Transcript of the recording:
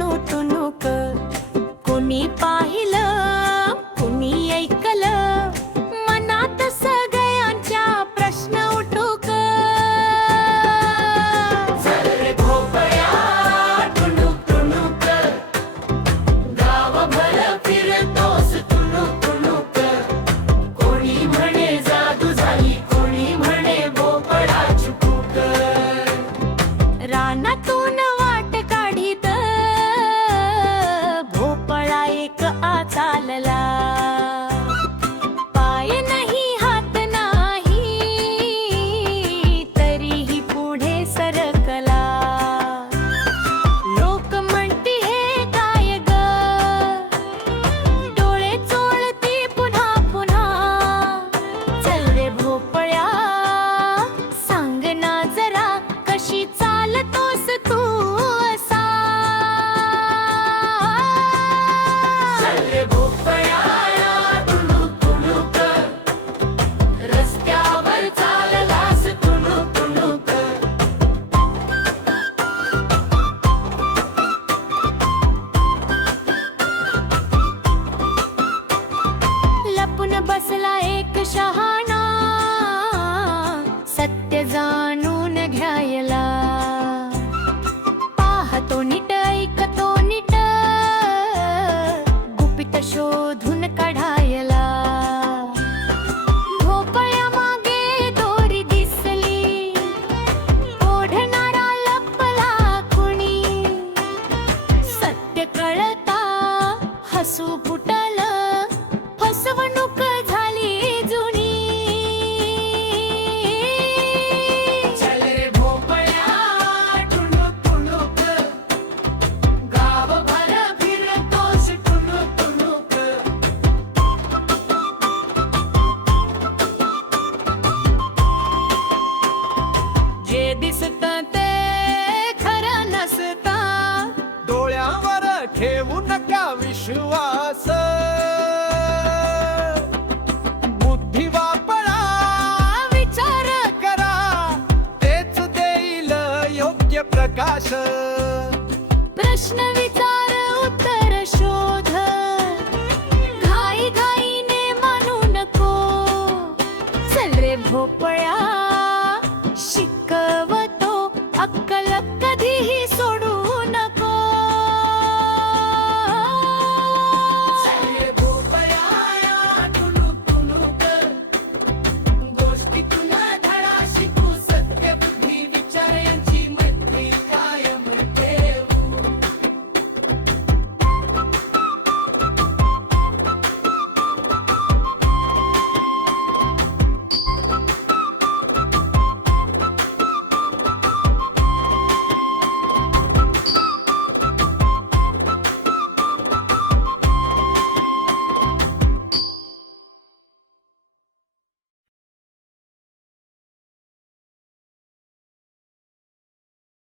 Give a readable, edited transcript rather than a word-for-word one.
टुणूक कोणी पाहिलं कोणी ऐकलं मनात सगळ्यांच्या प्रश्न उठूक चल रे भोपळ्या टुणूक टुणूक गावभर फिरतोस टुणूक टुणूक कोणी म्हणे जादू झाली कोणी म्हणे भोपळा चुकूक रानातून वाट काढीत भोपळा एक चालला पाय नाही हात नाही तरीही पुढे सरकला लोक म्हणती हे काय ग डोळे चोळती पुन्हा पुन्हा चल रे भोपळ्या सांग ना जरा कशी चालतोस तू असा चल रे भोपळ्या टुणूक टुणूक रस्त्यावर चाललास टुणूक टुणूक लपून बसला एक शहाणा सत्य जाणून घ्यायला पाहतो नीट ऐकतो नीट गुपित शोधून काढायला भोपळ्या मागे दोरी दिसली ओढणारा लपला कुणी सत्य कळता हसू फुटलं फसवणूक झाली जुनी चल रे भोपळ्या टुणूक टुणूक गावभर फिरतोस टुणूक टुणूक जे दिसतं ते खरं नसतं डोळ्यावर ठेवू नका विश्वास बुद्धी वापरा विचार करा तेच देईल योग्य प्रकाश प्रश्न